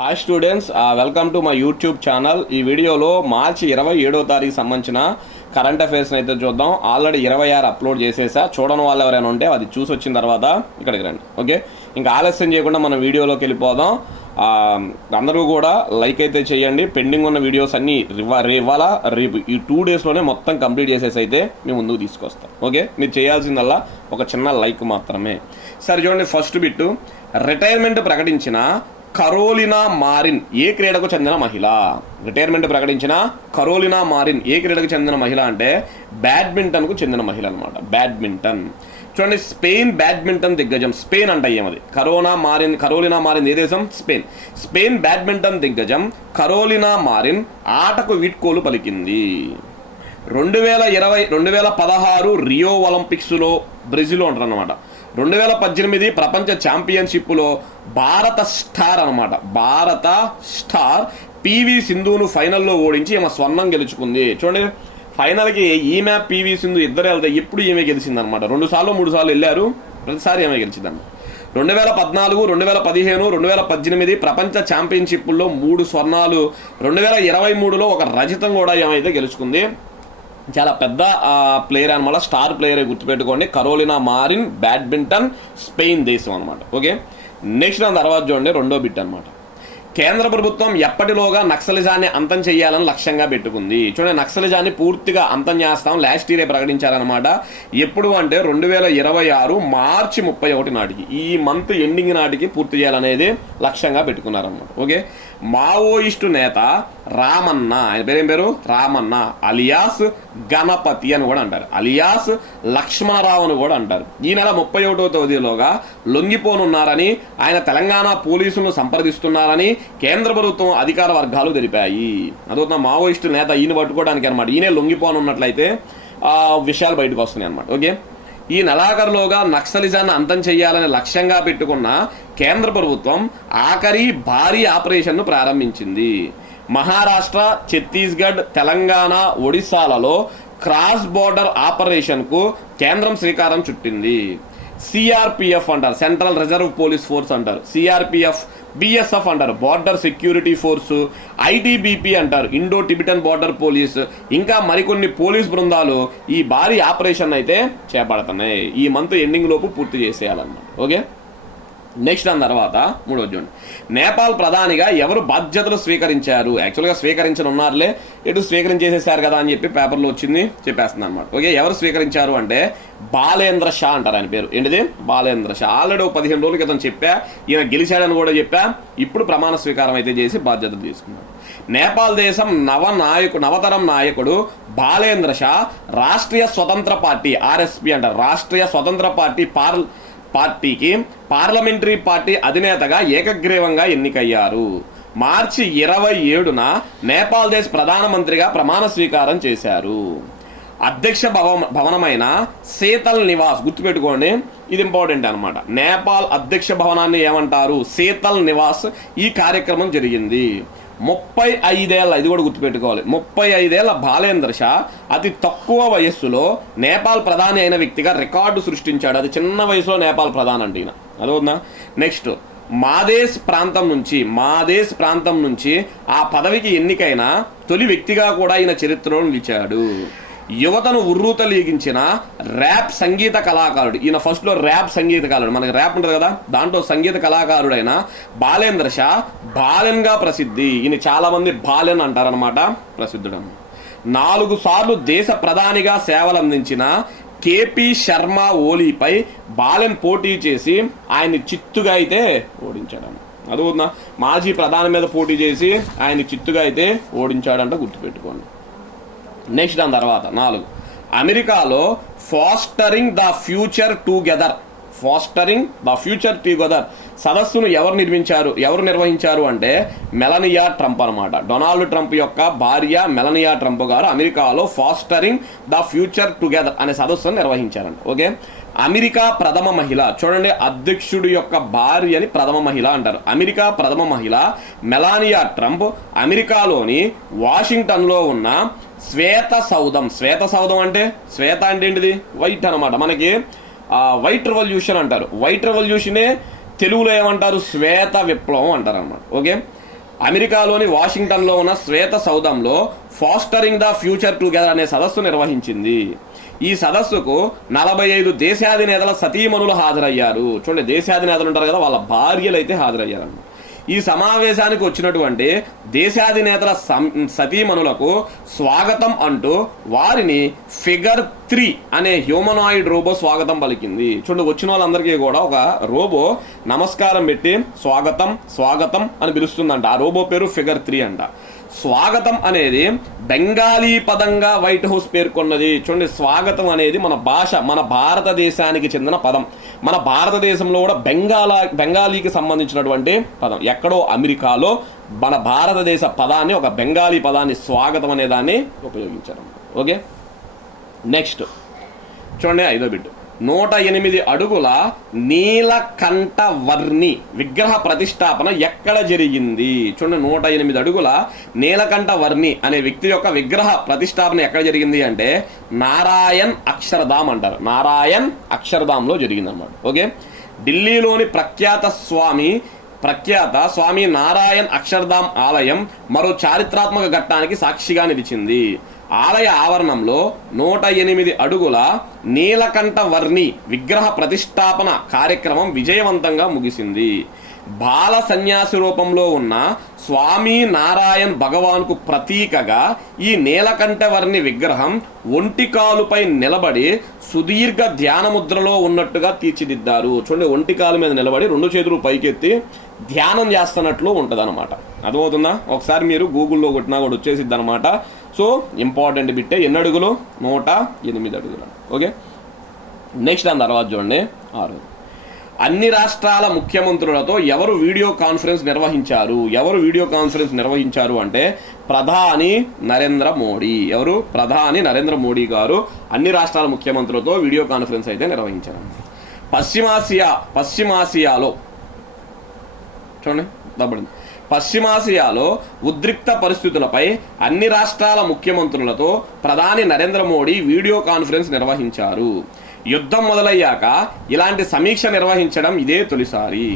Hi students, welcome to my YouTube channel. ఈ వీడియోలో మార్చి 27వ తారీఖు సంబంధించిన కరెంట్ అఫైర్స్ని అయితే చూద్దాం. ఆల్రెడీ 26 అప్లోడ్ చేసేసా. చూడని వాళ్ళు ఎవరైనా ఉంటే అది చూసి వచ్చిన తర్వాత ఇక్కడికి రండి. ఓకే, ఇంకా ఆలస్యం చేయకుండా మనం వీడియోలోకి వెళ్ళిపోదాం. అందరూ కూడా లైక్ అయితే చేయండి. పెండింగ్ ఉన్న వీడియోస్ అన్నీ ఇవాళ రేపు ఈ 2 డేస్లోనే మొత్తం కంప్లీట్ చేసేసి అయితే మేము ముందుకు తీసుకొస్తాం. ఓకే, మీరు చేయాల్సిందల్లా ఒక చిన్న లైక్ మాత్రమే. సరే చూడండి, ఫస్ట్ బిట్టు, రిటైర్మెంట్ ప్రకటించిన కరోలినా మారిన్ ఏ క్రీడకు చెందిన మహిళ? రిటైర్మెంట్ ప్రకటించిన కరోలినా మారిన్ ఏ క్రీడకు చెందిన మహిళ అంటే బ్యాడ్మింటన్కు చెందిన మహిళ అనమాట. బ్యాడ్మింటన్. చూడండి, స్పెయిన్ బ్యాడ్మింటన్ దిగ్గజం. స్పెయిన్ అంటే ఏమది? కరోలినా మారిన్ ఏ దేశం? స్పెయిన్. స్పెయిన్ బ్యాడ్మింటన్ దిగ్గజం కరోలినా మారిన్ ఆటకు వీడ్కోలు పలికింది. 2016 రియో ఒలింపిక్స్లో బ్రెజిల్లో ఉంటారనమాట. 2018 ప్రపంచ ఛాంపియన్షిప్లో భారత స్టార్ పివి సింధును ఫైనల్లో ఓడించి ఈమె స్వర్ణం గెలుచుకుంది. చూడండి, ఫైనల్కి ఈమె పివి సింధు ఇద్దరు వెళ్తే ఎప్పుడు ఈమె గెలిచిందనమాట. 2 సార్లు 3 సార్లు వెళ్ళారు, ప్రతిసారి ఈమె గెలిచిందన్నమాట. 2014, 2015, 2018 ప్రపంచ ఛాంపియన్షిప్లో 3 స్వర్ణాలు, 2023లో ఒక రజతం కూడా ఏమైతే గెలుచుకుంది. చాలా పెద్ద ప్లేయర్ అనమాట, స్టార్ ప్లేయర్ గుర్తుపెట్టుకోండి. కరోలినా మారిన్, బ్యాడ్మింటన్, స్పెయిన్ దేశం అనమాట. ఓకే, నెక్స్ట్ దాని తర్వాత చూడండి, రెండో బిట్ అనమాట. కేంద్ర ప్రభుత్వం ఎప్పటిలోగా నక్సలిజాన్ని అంతం చేయాలని లక్ష్యంగా పెట్టుకుంది. చూడండి, నక్సలిజాన్ని పూర్తిగా అంతం చేస్తాం లాస్ట్ ఇయరే ప్రకటించారనమాట. ఎప్పుడు అంటే 2026 మార్చి 31 నాటికి, ఈ మంత్ ఎండింగ్ నాటికి పూర్తి చేయాలనేది లక్ష్యంగా పెట్టుకున్నారనమాట. ఓకే, మావోయిస్టు నేత రామన్న, ఆయన పేరేం పేరు? రామన్న అలియాస్ గణపతి అని కూడా అంటారు, అలియాస్ లక్ష్మణరావు అని కూడా అంటారు. ఈ నెల 31వ తేదీలోగా లొంగిపోనున్నారని, ఆయన తెలంగాణ పోలీసులను సంప్రదిస్తున్నారని కేంద్ర ప్రభుత్వం అధికార వర్గాలు తెలిపాయి. అదొక మావోయిస్టు నేత, ఈయన పట్టుకోవడానికి అనమాట. ఈయనే లొంగిపోనున్నట్లయితే విషయాలు బయటకు వస్తున్నాయి అనమాట. ఓకే, ఈ నెలాఖరులోగా నక్సలిజాన్ని అంతం చేయాలని లక్ష్యంగా పెట్టుకున్న కేంద్ర ప్రభుత్వం ఆఖరి భారీ ఆపరేషన్ను ప్రారంభించింది. మహారాష్ట్ర, ఛత్తీస్గఢ్, తెలంగాణ, ఒడిశాలలో క్రాస్ బోర్డర్ ఆపరేషన్కు కేంద్రం శ్రీకారం చుట్టింది. సిఆర్పిఎఫ్ అంటారు, సెంట్రల్ రిజర్వ్ పోలీస్ ఫోర్స్ అంటారు. సిఆర్పిఎఫ్, బిఎస్ఎఫ్ అంటారు, బార్డర్ సెక్యూరిటీ ఫోర్సు. ఐటీబీపీ అంటారు, ఇండో టిబిటన్ బార్డర్ పోలీస్. ఇంకా మరికొన్ని పోలీస్ బృందాలు ఈ భారీ ఆపరేషన్ అయితే చేపడుతున్నాయి. ఈ మంత్ ఎండింగ్ లోపు పూర్తి చేసేయాలన్నమాట. ఓకే, నెక్స్ట్ దాని తర్వాత మూడో చూడండి, నేపాల్ ప్రధానిగా ఎవరు బాధ్యతలు స్వీకరించారు? యాక్చువల్గా స్వీకరించనున్నారులే, ఎటు స్వీకరించేసేసారు కదా అని చెప్పి పేపర్లో వచ్చింది, చెప్పేస్తుంది అనమాట. ఓకే, ఎవరు స్వీకరించారు అంటే బాలేంద్ర షా అంటారు. ఆయన పేరు ఏంటిది? బాలేంద్ర షా. ఆల్రెడీ 15 రోజుల క్రితం చెప్పా, ఈయన గెలిచాడని కూడా చెప్పా. ఇప్పుడు ప్రమాణ స్వీకారం అయితే చేసి బాధ్యతలు తీసుకున్నారు. నేపాల్ దేశం నవతరం నాయకుడు బాలేంద్ర షా రాష్ట్రీయ స్వతంత్ర పార్టీ, ఆర్ఎస్పీ అంటారు, రాష్ట్రీయ స్వతంత్ర పార్టీకి పార్లమెంటరీ పార్టీ అధినేతగా ఏకగ్రీవంగా ఎన్నికయ్యారు. మార్చి 27న నేపాల్ దేశ ప్రధానమంత్రిగా ప్రమాణ స్వీకారం చేశారు. అధ్యక్ష భవనమైన శీతల్ నివాస్, గుర్తుపెట్టుకోండి, ఇది ఇంపార్టెంట్ అనమాట. నేపాల్ అధ్యక్ష భవనాన్ని ఏమంటారు? శీతల్ నివాస్. ఈ కార్యక్రమం జరిగింది. 35 ఏళ్ళ, ఇది కూడా గుర్తుపెట్టుకోవాలి, 35 ఏళ్ళ బాలేంద్ర షా అతి తక్కువ వయస్సులో నేపాల్ ప్రధాని అయిన వ్యక్తిగా రికార్డు సృష్టించాడు. అది చిన్న వయసులో నేపాల్ ప్రధాని అంటే ఈయన. అదవునా? నెక్స్ట్, మాదేశ్ ప్రాంతం నుంచి ఆ పదవికి ఎన్నికైన తొలి వ్యక్తిగా కూడా ఈయన చరిత్రలో నిలిచాడు. యువతను ఉర్రూతలీగించిన ర్యాప్ సంగీత కళాకారుడు ఈయన. ఫస్ట్లో ర్యాప్ సంగీతకారుడు, మనకి ర్యాప్ ఉంటుంది కదా, దాంట్లో సంగీత కళాకారుడైన బాలేంద్ర షా బాలెన్గా ప్రసిద్ధి. ఈయన చాలా మంది బాలెన్ అంటారనమాట, ప్రసిద్ధుడు. 4 సార్లు దేశ ప్రధానిగా సేవలందించిన కేపీ శర్మ ఓలీపై బాలెన్ పోటీ చేసి ఆయన్ని చిత్తుగా అయితే ఓడించాడు. అదునా, మాజీ ప్రధాని మీద పోటీ చేసి ఆయన్ని చిత్తుగా అయితే ఓడించాడంట, గుర్తుపెట్టుకోండి. నెక్స్ట్ దాని తర్వాత 4, అమెరికాలో ఫాస్టరింగ్ ద ఫ్యూచర్ టుగెదర్ సదస్సును ఎవరు నిర్వహించారు అంటే మెలనియా ట్రంప్ అనమాట. డొనాల్డ్ ట్రంప్ యొక్క భార్య మెలనియా ట్రంప్ గారు అమెరికాలో ఫాస్టరింగ్ ద ఫ్యూచర్ టుగెదర్ అనే సదస్సును నిర్వహించారంట. ఓకే, అమెరికా ప్రథమ మహిళ, చూడండి, అధ్యక్షుడి యొక్క భార్యని ప్రథమ మహిళ అంటారు. అమెరికా ప్రథమ మహిళ మెలానియా ట్రంప్ అమెరికాలోని వాషింగ్టన్లో ఉన్న శ్వేత సౌధం అంటే శ్వేత అంటే ఏంటిది? వైట్ అనమాట. మనకి వైట్ రెవల్యూషన్ అంటారు. వైట్ రెవల్యూషనే తెలుగులో ఏమంటారు? శ్వేత విప్లవం అంటారు అనమాట. ఓకే, అమెరికాలోని వాషింగ్టన్లో ఉన్న శ్వేత సౌధంలో ఫాస్టరింగ్ ద ఫ్యూచర్ టుగెదర్ అనే సదస్సు నిర్వహించింది. ఈ సదస్సుకు 45 దేశాధినేతల సతీమణులు హాజరయ్యారు. చూడండి, దేశాధినేతలు ఉంటారు కదా, వాళ్ళ భార్యలు అయితే హాజరయ్యారు. ఈ సమావేశానికి వచ్చినటువంటి దేశాధినేతల సతీమణులకు స్వాగతం అంటూ వారిని ఫిగర్ 3 అనే హ్యూమనాయిడ్ రోబో స్వాగతం పలికింది. చూడండి, వచ్చిన వాళ్ళందరికీ కూడా ఒక రోబో నమస్కారం పెట్టి స్వాగతం స్వాగతం అని పిలుస్తుందంట. ఆ రోబో పేరు ఫిగర్ 3 అంట. స్వాగతం అనేది బెంగాలీ పదంగా వైట్ హౌస్ పేర్కొన్నది. చూడండి, స్వాగతం అనేది మన భాష, మన భారతదేశానికి చెందిన పదం. మన భారతదేశంలో కూడా బెంగాలీకి సంబంధించినటువంటి పదం. ఎక్కడో అమెరికాలో మన భారతదేశ పదాన్ని, ఒక బెంగాలీ పదాన్ని స్వాగతం అనే దాన్ని ఉపయోగించారు. ఓకే, నెక్స్ట్ చూడండి, 5వ బిట్. 108 అడుగుల నీలకంఠవర్ణి విగ్రహ ప్రతిష్టాపన ఎక్కడ జరిగింది? చూడండి, 108 అడుగుల నీలకంఠవర్ణి అనే వ్యక్తి యొక్క విగ్రహ ప్రతిష్టాపన ఎక్కడ జరిగింది అంటే నారాయణ్ అక్షర్ధామ్ అంటారు. నారాయణ్ అక్షర్ధామ్లో జరిగింది అన్నమాట. ఓకే, ఢిల్లీలోని ప్రఖ్యాత స్వామి నారాయణ్ అక్షర్ధామ్ ఆలయం మరో చారిత్రాత్మక ఘట్టానికి సాక్షిగా నిలిచింది. ఆలయ ఆవరణంలో 108 అడుగుల నీలకంఠవర్ణి విగ్రహ ప్రతిష్టాపన కార్యక్రమం విజయవంతంగా ముగిసింది. బాల సన్యాసి రూపంలో ఉన్న స్వామి నారాయణ్ భగవాన్కు ప్రతీకగా ఈ నీలకంఠవర్ణి విగ్రహం ఒంటికాలుపై నిలబడి సుదీర్ఘ ధ్యానముద్రలో ఉన్నట్టుగా తీర్చిదిద్దారు. చూడండి, ఒంటికాలు మీద నిలబడి 2 చేతులు పైకెత్తి ధ్యానం చేస్తున్నట్లు ఉంటుంది అనమాట. అర్థమవుతుందా? ఒకసారి మీరు గూగుల్లో కొట్టినా కూడా వచ్చేసిద్ది అనమాట. సో ఇంపార్టెంట్ బిట్టే. ఎన్ని అడుగులు? 108 అడుగులు. ఓకే, నెక్స్ట్ దాని తర్వాత చూడండి 6. అన్ని రాష్ట్రాల ముఖ్యమంత్రులతో ఎవరు వీడియో కాన్ఫరెన్స్ నిర్వహించారు? ఎవరు వీడియో కాన్ఫరెన్స్ నిర్వహించారు అంటే ప్రధాని నరేంద్ర మోడీ. ఎవరు? ప్రధాని నరేంద్ర మోడీ గారు అన్ని రాష్ట్రాల ముఖ్యమంత్రులతో వీడియో కాన్ఫరెన్స్ అయితే నిర్వహించారు. పశ్చిమాసియాలో చూడండి, దబ్బడింది. పశ్చిమాసియాలో ఉద్రిక్త పరిస్థితులపై అన్ని రాష్ట్రాల ముఖ్యమంత్రులతో ప్రధాని నరేంద్ర మోడీ వీడియో కాన్ఫరెన్స్ నిర్వహించారు. యుద్ధం మొదలయ్యాక ఇలాంటి సమీక్ష నిర్వహించడం ఇదే తొలిసారి.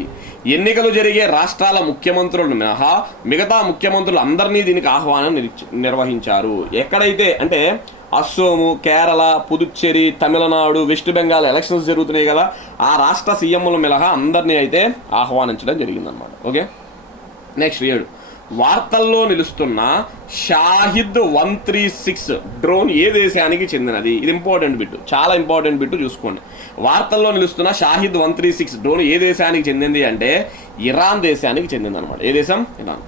ఎన్నికలు జరిగే రాష్ట్రాల ముఖ్యమంత్రులు మినహా మిగతా ముఖ్యమంత్రులు అందరినీ దీనికి ఆహ్వానం నిర్వహించారు. ఎక్కడైతే అంటే అస్సోము, కేరళ, పుదుచ్చేరి, తమిళనాడు, వెస్ట్ బెంగాల్ ఎలక్షన్స్ జరుగుతున్నాయి కదా, ఆ రాష్ట్ర సీఎంలు మినహా అందరినీ అయితే ఆహ్వానించడం జరిగిందనమాట. Okay, next 7. వార్తల్లో నిలుస్తున్న షాహిద్ 136 డ్రోన్ ఏ దేశానికి చెందినది? ఇది ఇంపార్టెంట్ బిట్, చాలా ఇంపార్టెంట్ బిట్, చూసుకోండి. వార్తల్లో నిలుస్తున్న షాహిద్ 136 డ్రోన్ ఏ దేశానికి చెందింది అంటే ఇరాన్ దేశానికి చెందింది అనమాట. ఏ దేశం? ఇరాన్.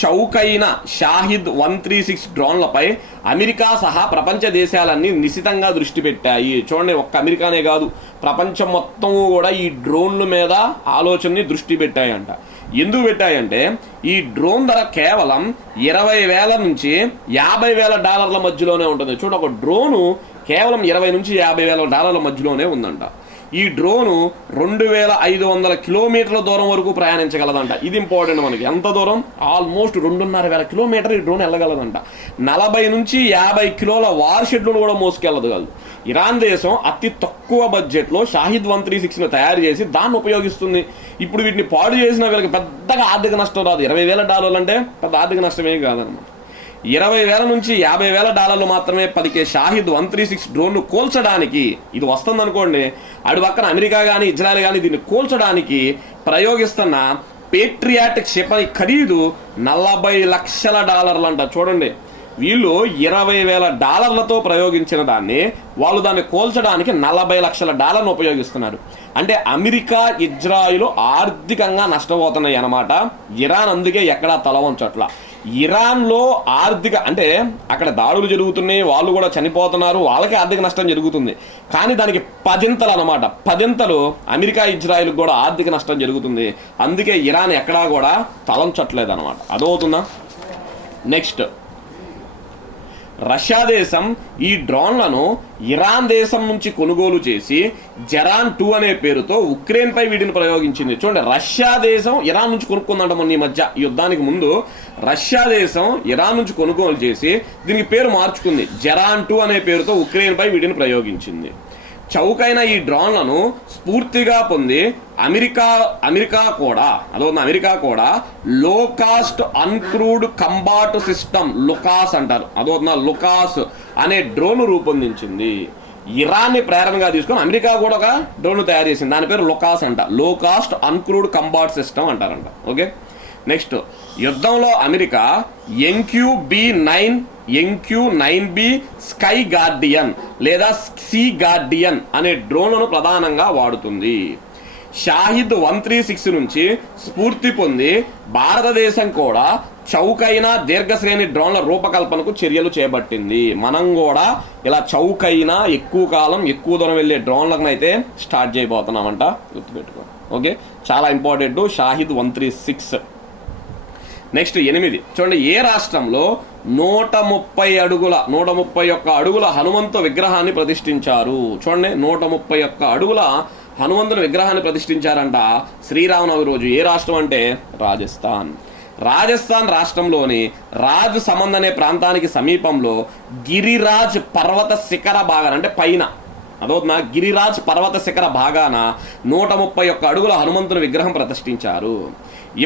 చౌకైన షాహిద్ 136 డ్రోన్లపై అమెరికా సహా ప్రపంచ దేశాలన్నీ నిశితంగా దృష్టి పెట్టాయి. చూడండి, ఒక్క అమెరికానే కాదు, ప్రపంచం మొత్తం కూడా ఈ డ్రోన్ల మీద ఆలోచనని దృష్టి పెట్టాయంట. ఎందుకు పెట్టాయంటే ఈ డ్రోన్ ధర కేవలం $20,000 నుంచి $50,000 మధ్యలోనే ఉంటుంది. చూడండి, ఒక డ్రోను కేవలం $20,000 నుంచి $50,000 మధ్యలోనే ఉందంట. ఈ డ్రోను 2,500 కిలోమీటర్ల దూరం వరకు ప్రయాణించగలదంట. ఇది ఇంపార్టెంట్ మనకి. ఎంత దూరం? ఆల్మోస్ట్ 2,500 కిలోమీటర్ ఈ డ్రోన్ వెళ్ళగలదంట. 40 నుంచి 50 కిలోల వార్షెడ్లను కూడా మోసుకెళ్ళగలదు. ఇరాన్ దేశం అతి తక్కువ బడ్జెట్లో షాహిద్ 136ను తయారు చేసి దాన్ని ఉపయోగిస్తుంది. ఇప్పుడు వీటిని పాడు చేసిన వీళ్ళకి పెద్దగా ఆర్థిక నష్టం రాదు. $20,000 అంటే పెద్ద ఆర్థిక నష్టమే కాదనమాట. $20,000 నుంచి $50,000 మాత్రమే పలికే షాహిద్ 136 డ్రోన్ను కోల్చడానికి, ఇది వస్తుంది అనుకోండి, అటు పక్కన అమెరికా కానీ ఇజ్రాయెల్ కానీ దీన్ని కోల్చడానికి ప్రయోగిస్తున్న పేట్రియాట్ క్షిపణి ఖరీదు $40 లక్షల అంట. చూడండి, వీళ్ళు $20,000 ప్రయోగించిన దాన్ని వాళ్ళు దాన్ని కోల్చడానికి $40 లక్షల ఉపయోగిస్తున్నారు. అంటే అమెరికా, ఇజ్రాయిల్ ఆర్థికంగా నష్టపోతున్నాయి అన్నమాట. ఇరాన్ అందుకే ఎక్కడా తల వంచట్ల. ఇరాన్లో ఆర్థిక అంటే అక్కడ దాడులు జరుగుతున్నాయి, వాళ్ళు కూడా చనిపోతున్నారు, వాళ్ళకి ఆర్థిక నష్టం జరుగుతుంది. కానీ దానికి 10 అనమాట. 10 అమెరికా, ఇజ్రాయిల్ కూడా ఆర్థిక నష్టం జరుగుతుంది. అందుకే ఇరాన్ ఎక్కడా కూడా తలంచట్లేదు అనమాట. అదవుతుందా? నెక్స్ట్, రష్యా దేశం ఈ డ్రోన్లను ఇరాన్ దేశం నుంచి కొనుగోలు చేసి జెరాన్ 2 అనే పేరుతో ఉక్రెయిన్ పై వీటిని ప్రయోగించింది. చూడండి, రష్యా దేశం ఇరాన్ నుంచి కొనుక్కుందంట. మొన్న ఈ మధ్య యుద్ధానికి ముందు రష్యా దేశం ఇరాన్ నుంచి కొనుగోలు చేసి దీనికి పేరు మార్చుకుంది. జెరాన్ 2 అనే పేరుతో ఉక్రెయిన్ పై వీటిని ప్రయోగించింది. చౌకైన ఈ డ్రోన్లను స్ఫూర్తిగా పొంది అమెరికా కూడా లో cost uncrewed combat system Lukas అంటారు, లుకాస్ అనే డ్రోన్ రూపొందించింది. ఇరాన్ని ప్రేరణగా తీసుకొని అమెరికా కూడా ఒక డ్రోన్ తయారు చేసింది, దాని పేరు లుకాస్ అంట, లో కాస్ట్ అన్క్రూడ్ కంబాట్ సిస్టమ్ అంటారంట. ఓకే, నెక్స్ట్ యుద్ధంలో అమెరికా ఎంక్యూ-9B స్కై గార్డియన్ లేదా సీ గార్డియన్ అనే డ్రోన్లను ప్రధానంగా వాడుతుంది. షాహిద్ 136 నుంచి స్ఫూర్తి పొంది భారతదేశం కూడా చౌకైన దీర్ఘశ్రేణి డ్రోన్ల రూపకల్పనకు చర్యలు చేపట్టింది. మనం కూడా ఇలా చౌకైన ఎక్కువ కాలం ఎక్కువ దూరం వెళ్ళే డ్రోన్లను అయితే స్టార్ట్ చేయబోతున్నామంట, గుర్తుపెట్టుకో. ఓకే, చాలా ఇంపార్టెంట్ షాహిద్ 136. నెక్స్ట్ 8 చూడండి, ఏ రాష్ట్రంలో 131 అడుగుల హనుమంతు విగ్రహాన్ని ప్రతిష్ఠించారు? చూడండి, 131 అడుగుల హనుమంతుని విగ్రహాన్ని ప్రతిష్ఠించారంట శ్రీరామనవమి రోజు. ఏ రాష్ట్రం అంటే రాజస్థాన్ రాష్ట్రంలోని రాజ్ సమంద్ అనే ప్రాంతానికి సమీపంలో గిరిరాజ్ పర్వత శిఖర భాగాన, అంటే పైన గిరిరాజ్ పర్వత శిఖర భాగాన 131 అడుగుల హనుమంతుని విగ్రహం ప్రతిష్ఠించారు.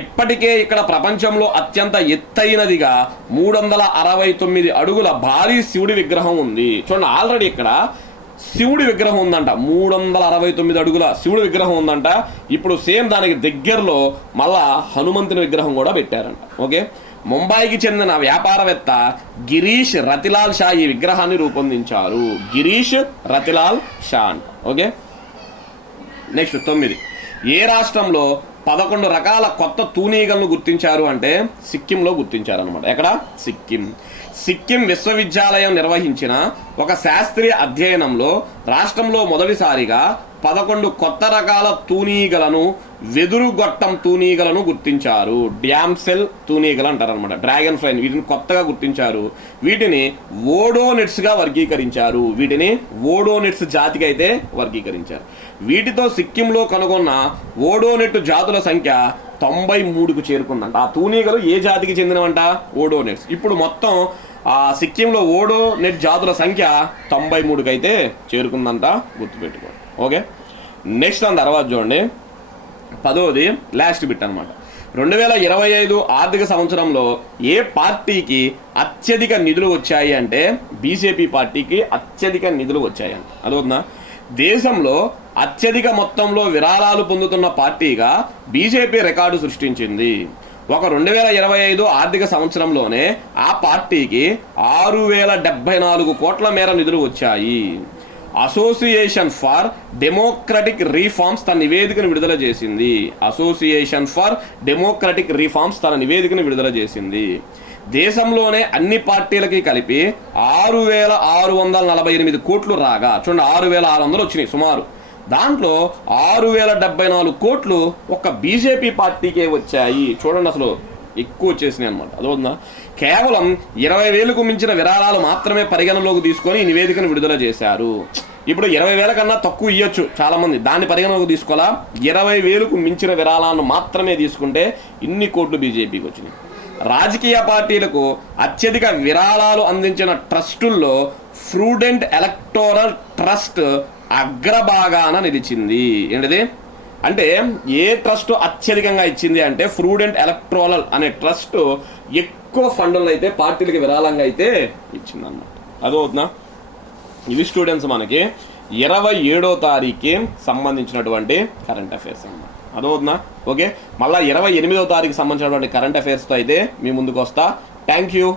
ఇప్పటికే ఇక్కడ ప్రపంచంలో అత్యంత ఎత్తైనదిగా 369 అడుగుల భారీ శివుడి విగ్రహం ఉంది. చూడండి, ఆల్రెడీ ఇక్కడ శివుడి విగ్రహం ఉందంట, 369 అడుగుల శివుడి విగ్రహం ఉందంట. ఇప్పుడు సేమ్ దానికి దగ్గరలో మళ్ళా హనుమంతుని విగ్రహం కూడా పెట్టారంట. ఓకే, ముంబైకి చెందిన వ్యాపారవేత్త గిరీష్ రతిలాల్ షా ఈ విగ్రహాన్ని రూపొందించారు. గిరీష్ రతిలాల్ షా అంట. ఓకే, నెక్స్ట్ 9, ఏ రాష్ట్రంలో 11 రకాల కొత్త తూనీగలను గుర్తించారు అంటే సిక్కింలో గుర్తించారు అనమాట. ఎక్కడ? సిక్కిం విశ్వవిద్యాలయం నిర్వహించిన ఒక శాస్త్రీయ అధ్యయనంలో రాష్ట్రంలో మొదటిసారిగా 11 కొత్త రకాల తూనీగలను, వెదురుగొట్టం తూనీగలను గుర్తించారు. డ్యామ్సెల్ తూనీగలు అంటారు అనమాట, డ్రాగన్ ఫ్లై. వీటిని కొత్తగా గుర్తించారు. వీటిని ఓడోనిట్స్ గా వర్గీకరించారు. ఓడోనిట్స్ జాతికి అయితే వర్గీకరించారు. వీటితో సిక్కింలో కనుగొన్న ఓడోనిట్ జాతుల సంఖ్య 93కు చేరుకుందంట. ఆ తూనీగలు ఏ జాతికి చెందినవంట? ఓడోనిట్స్. ఇప్పుడు మొత్తం సిక్కింలో ఓడోనిట్ జాతుల సంఖ్య 93కి అయితే చేరుకుందంట, గుర్తుపెట్టుకోండి. ఓకే, నెక్స్ట్ దాని తర్వాత చూడండి 10ది లాస్ట్ బిట్ అనమాట. 2025 ఆర్థిక సంవత్సరంలో ఏ పార్టీకి అత్యధిక నిధులు వచ్చాయి అంటే బీజేపీ పార్టీకి అత్యధిక నిధులు వచ్చాయంట. అదవుతుందా? దేశంలో అత్యధిక మొత్తంలో విరాళాలు పొందుతున్న పార్టీగా బీజేపీ రికార్డు సృష్టించింది. ఒక 2025 ఆర్థిక సంవత్సరంలోనే ఆ పార్టీకి 6074 కోట్ల మేర నిధులు వచ్చాయి. అసోసియేషన్ ఫర్ డెమోక్రటిక్ రీఫార్మ్స్ తన నివేదికను విడుదల చేసింది. దేశంలోనే అన్ని పార్టీలకి కలిపి 6648 కోట్లు రాగా, చూడండి 6600 వచ్చినాయి సుమారు. దాంట్లో 6074 కోట్లు ఒక్క బీజేపీ పార్టీకే వచ్చాయి. చూడండి, అసలు ఎక్కువ వచ్చేసినాయి అనమాట. అదవుతుందా? కేవలం 20,000కు మించిన విరాళాలు మాత్రమే పరిగణలోకి తీసుకొని ఈ నివేదికను విడుదల చేశారు. ఇప్పుడు 20,000 కన్నా తక్కువ ఇవ్వచ్చు చాలా మంది, దాన్ని పరిగణలోకి తీసుకోవాలా? 20,000కు మించిన విరాళాలను మాత్రమే తీసుకుంటే ఇన్ని కోట్లు బీజేపీకి వచ్చినాయి. రాజకీయ పార్టీలకు అత్యధిక విరాళాలు అందించిన ట్రస్టుల్లో ఫ్రూడెంట్ ఎలక్టోరల్ ట్రస్ట్ అగ్రభాగాన నిలిచింది. ఏంటిది అంటే ఏ ట్రస్ట్ అత్యధికంగా ఇచ్చింది అంటే ఫ్రూడెంట్ ఎలక్టోరల్ అనే ట్రస్ట్ ఎక్కువ ఫండ్లను అయితే పార్టీలకి విరాళంగా అయితే ఇచ్చింది అన్నమాట. అదవుతుందా? ఇవి స్టూడెంట్స్ మనకి 27వ తారీఖుకి సంబంధించినటువంటి కరెంట్ అఫైర్స్ అన్నమాట. అదవుతుందా? ఓకే, మళ్ళీ 28వ తారీఖుకి సంబంధించినటువంటి కరెంట్ అఫైర్స్తో అయితే మీ ముందుకు వస్తా. Thank you.